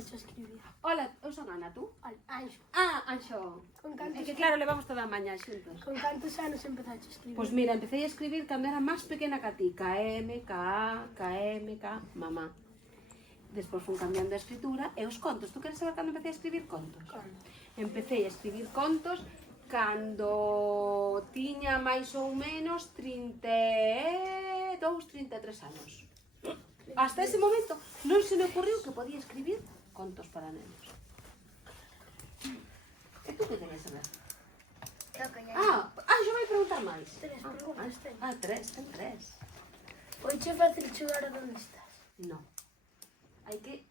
empezaste a escribir? Ola, eu son Ana, tú? Anxo. Ah, Anxo. Con É cantos, que claro, levamos toda a mañá xuntos. con cantos anos empezaste a escribir? Pois mira, empecé a escribir cando era máis pequena que a ti. KM, KA, KM, K, mamá. Despois fui cambiando a escritura e os contos. Tú queres saber cando empecé a escribir contos? Cando? Empecé a escribir contos cando tiña máis ou menos 32, 33 anos. Hasta ese momento non se me ocurriu que podía escribir contos para nenos. E tú que querías saber? Creo que ya. Yo vai preguntar máis. Tres preguntas teño. Ten tres. Oiche fácil chegar a donde estás? Non. Hai que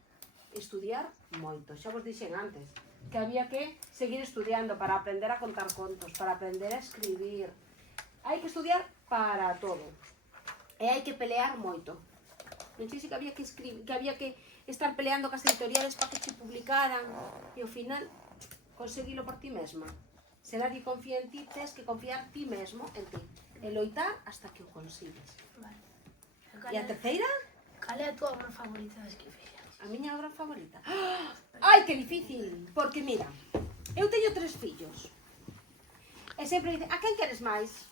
estudiar moito. Xa vos dixen antes que había que seguir estudiando para aprender a contar contos, para aprender a escribir. Hai que estudiar para todo. E hai que pelear moito. Non sei se que había que escribir, que había que estar peleando cas editoriales para que te publicaran e ao final conseguilo por ti mesma. Se nadie confía en ti, tens que confiar ti mesmo en ti. E loitar hasta que o consigues. Vale. E a terceira? Cal é a tua obra favorita das que fixas? A miña obra favorita. Ai, que difícil! Porque mira, eu teño 3 fillos. E sempre dicen, a quen queres máis?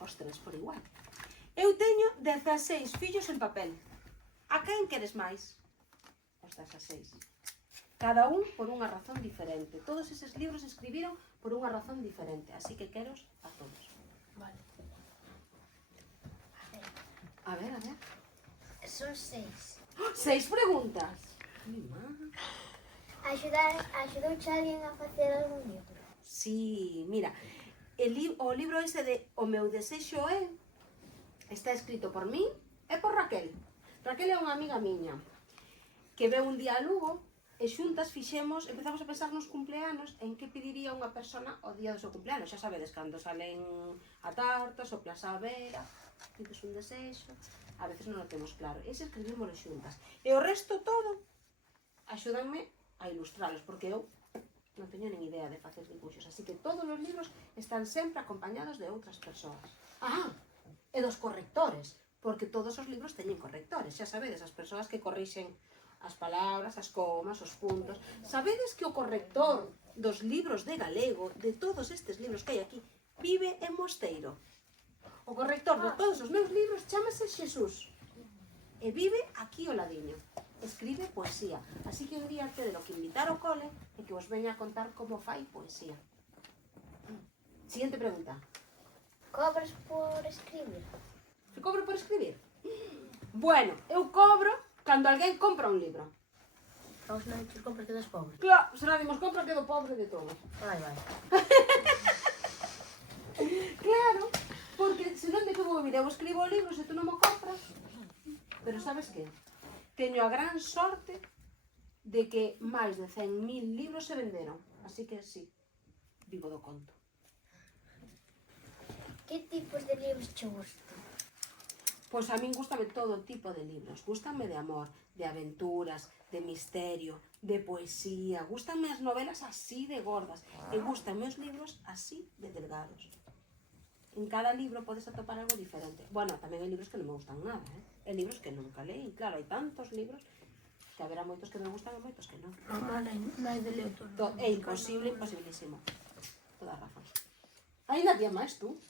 Os 3 por igual. Eu teño 16 fillos en papel. A quen queres máis? Os 16. Cada un por unha razón diferente. Todos eses libros escribiron por unha razón diferente. Así que queros a todos. Vale. A ver, a ver. Son 6. 6 preguntas. Mi má. Axudouche alguén a facer algún libro? Sí, mira, o libro ese de O meu desexo é está escrito por min e por Raquel. Raquel é unha amiga miña que veu un día a Lugo e xuntas empezamos a pensar nos cumpleanos en que pediría unha persona o día do seu cumpleanos. Xa sabedes, cando salen a tarta, soplas a vera, pides un desexo, a veces non o temos claro. Ese escribímoslo xuntas. E o resto todo axúdanme a ilustralos, porque eu non teño nin idea de facer dibuixos, así que todos os libros están sempre acompañados de outras persoas. E dos correctores, porque todos os libros teñen correctores, xa sabedes, as persoas que corrixen as palabras, as comas, os puntos. Sabedes que o corrector dos libros de galego, de todos estes libros que hai aquí, vive en Mosteiro. O corrector de todos os meus libros chámase Xesús e vive aquí ao ladiño. Escribe poesía, así que un día tedelo que invitar ao cole e que vos veña a contar como fai poesía. Siguiente pregunta. Cobras por escribir? Que cobro por escribir? Bueno, eu cobro cando alguén compra un libro. Vamos non te compras que das pobres. Claro, se nadie mos compra, quedo pobre de todo. Vai. Claro, porque se non de que vou vivir, eu escribo o libro se tú non mo compras. Pero sabes que? Teño a gran sorte de que máis de 100.000 libros se venderon. Así que sí, vivo do conto. Que tipos de libros che gustan? Pois a min gústame todo tipo de libros. Gústame de amor, de aventuras, de misterio, de poesía. Gústame as novelas así de gordas. E gústame os libros así de delgados. En cada libro podes atopar algo diferente. Bueno, tamén hai libros que non me gustan nada, Hai libros que nunca leí. Claro, hai tantos libros que haberá moitos que me gustan e moitos que non. Mamá, non hai de ler todo. É imposible, imposibilísimo. Toda a razón. Ainda había máis tú,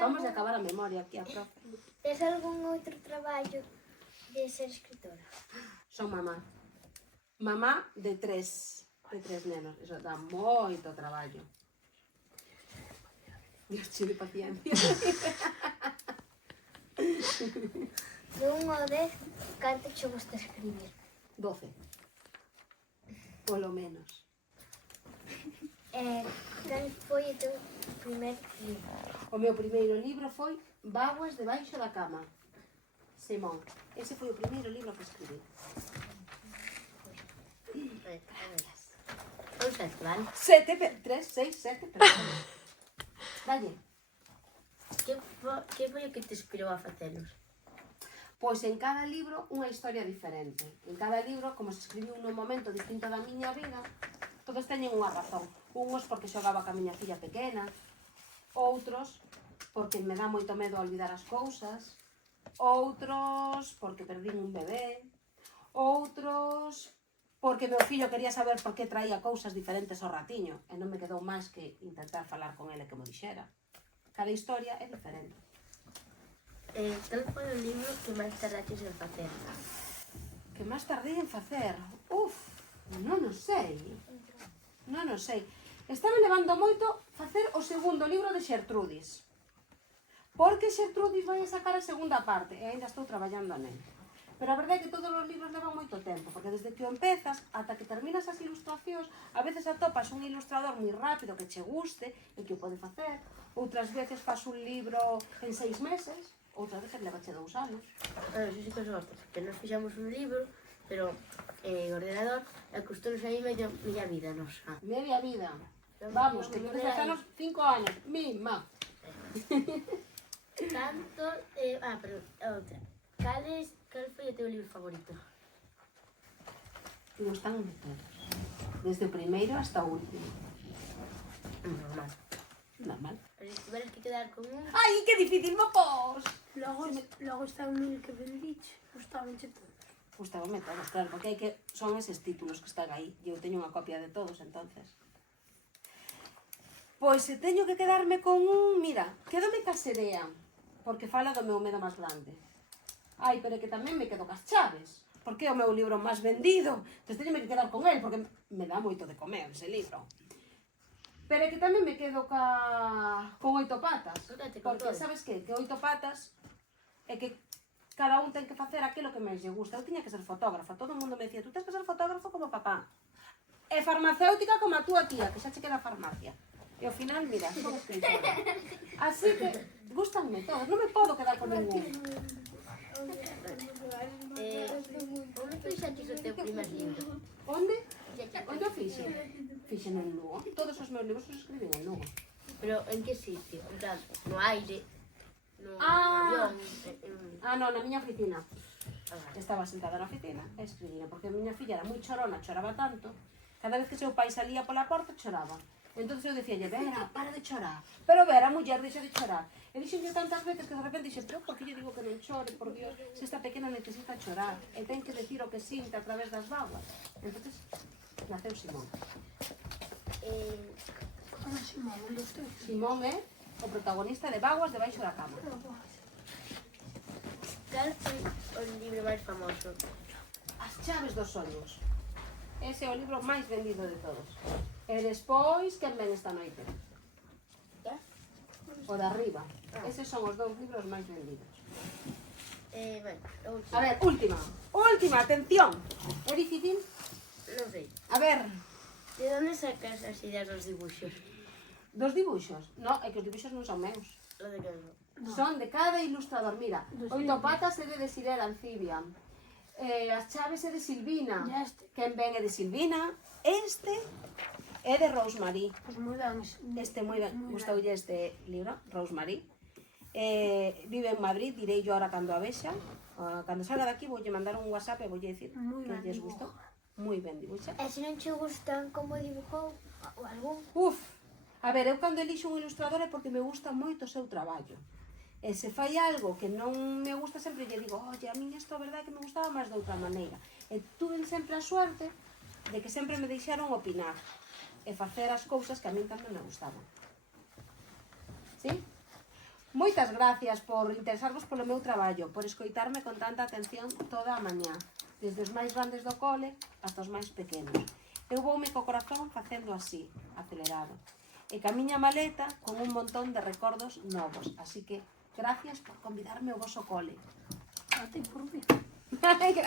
Vamos a acabar a memoria aquí a profe. Tes algún outro traballo de ser escritora? Son mamá. Mamá de tres nenos. Eso dá moito traballo. Dios, chile paciencia. De 1 ao 10, canto che gusta escribir? 12. Polo menos. Cal foi o teu primer libro? O meu primeiro libro foi Bágoas debaixo da cama. Simón. Ese foi o primeiro libro que escribí. Son 7, vale? 3, 6, 7, perdón. Dalle. Que foi o que te inspirou a facelos? Pois en cada libro unha historia diferente. En cada libro, como se escribiu nun momento distinto da miña vida, todos teñen unha razón. Unhos porque xogaba ca miña filla pequena, outros porque me dá moito medo a olvidar as cousas, outros porque perdín un bebé, outros porque meu fillo quería saber por que traía cousas diferentes ao ratiño e non me quedou máis que intentar falar con ele que mo dixera. Cada historia é diferente. Cal foi o libro que máis tardaches en facer? Que máis tardei en facer? Non o sei. Non o sei. Estaba levando moito facer o segundo libro de Xertrudis. Porque Xertrudis vai a sacar a segunda parte e ainda estou traballando nel. Pero a verdade é que todos os libros levan moito tempo, porque desde que o empezas ata que terminas as ilustracións, a veces atopas un ilustrador moi rápido que che guste e que o pode facer, outras veces faz un libro en 6 meses, outras veces levache 2 anos. Eso sí que sorte, que nos fixamos un libro, pero en ordenador, e custou-nos aí media vida nosa. Media vida. Vamos, que tú facernos 5 anos. Mima. Tanto, pero outra. Cal foi o teu libro favorito? Me gustan todos. Desde o primeiro hasta o último. Normal. Normal. Pero se tiveras que quedar con un... Ai, que difícil, mopos! Logo está o mil que bendiche, gustabanche todos. Gustábame todos, claro, porque hai que son eses títulos que están aí. E eu teño unha copia de todos, entonces. Pois se teño que quedarme con un... Mira, quédome ca Serea, porque fala do meu medo máis grande. Ai, pero é que tamén me quedo cas chaves, porque é o meu libro máis vendido. Entón teño que quedar con el, porque me dá moito de comer ese libro. Pero é que tamén me quedo con Oito Patas, porque sabes que Oito Patas é que cada un ten que facer aquilo que máis lle gusta. Eu tiña que ser fotógrafa, todo o mundo me dicía, tú tens que ser fotógrafo como papá. E farmacéutica como a túa tía, que xa che queda farmacia. E ao final, mira, son escritora. Así que, gustanme todos, non me podo quedar con ningún. Onde fixaches o teu primer libro? Onde? Onde o fixe? Fixen en Lugo. Todos os meus libros os escribín en Lugo. Pero en que sitio? En plan, no aire, no Ah. avión, Non, na miña oficina. Ah, Estaba sentada na oficina e escribía, porque a miña filla era moi chorona, choraba tanto, cada vez que seu pai salía pola porta choraba. Entón eu dicía, Vera, para de chorar. Pero Vera, muller, deixa de chorar. E dixenlle tantas veces que de repente dixe, pero por que lle digo que non chore, por Dios, se esta pequena necesita chorar, e ten que decir o que sinta a través das vagas. Entón, naceu Simón. Como Simón, onde estou? Simón é o protagonista de Vaguas debaixo da cama. cal foi o libro máis famoso? As chaves dos soños. Ese é o libro máis vendido de todos. E despois, quen ven esta noite? O de arriba. Eses son os 2 libros máis vendidos. Bueno, A ver, última, atención. É difícil? non sei. A ver, De onde sacas as ideas dos dibuixos? dos dibuixos. No, é que os dibuixos non son meus. Lo de que non. Son de cada ilustrador. Mira, Oito Patas é de Desider Ancibia. As chaves é de Silvina. Ya este. Quen ven é de Silvina. Este é de Rosemary. Pues moi ben. Este moi ben, gustoulle este libro, Rosemary. Vive en Madrid, direi yo ahora cando a vexa. Cando salga de aquí voulle mandar un WhatsApp e voulle dicir Moi que ben lles gustou. Moi ben dibuxa. E se non che gustan como dibujou ou algún? A ver, eu cando elixo un ilustrador é porque me gusta moito o seu traballo. E se fai algo que non me gusta, sempre lle digo, oye, a min isto a verdade que me gustaba máis de outra maneira. E tuve sempre a suerte de que sempre me deixaron opinar e facer as cousas que a min tamén me gustaban. Sí? Moitas gracias por interesarvos polo meu traballo, por escoitarme con tanta atención toda a mañá, desde os máis grandes do cole hasta os máis pequenos. Eu voume co corazón facendo así, acelerado. E ca miña maleta con un montón de recordos novos. Así que, gracias por convidarme ao voso cole. A ti por mí. Gracias.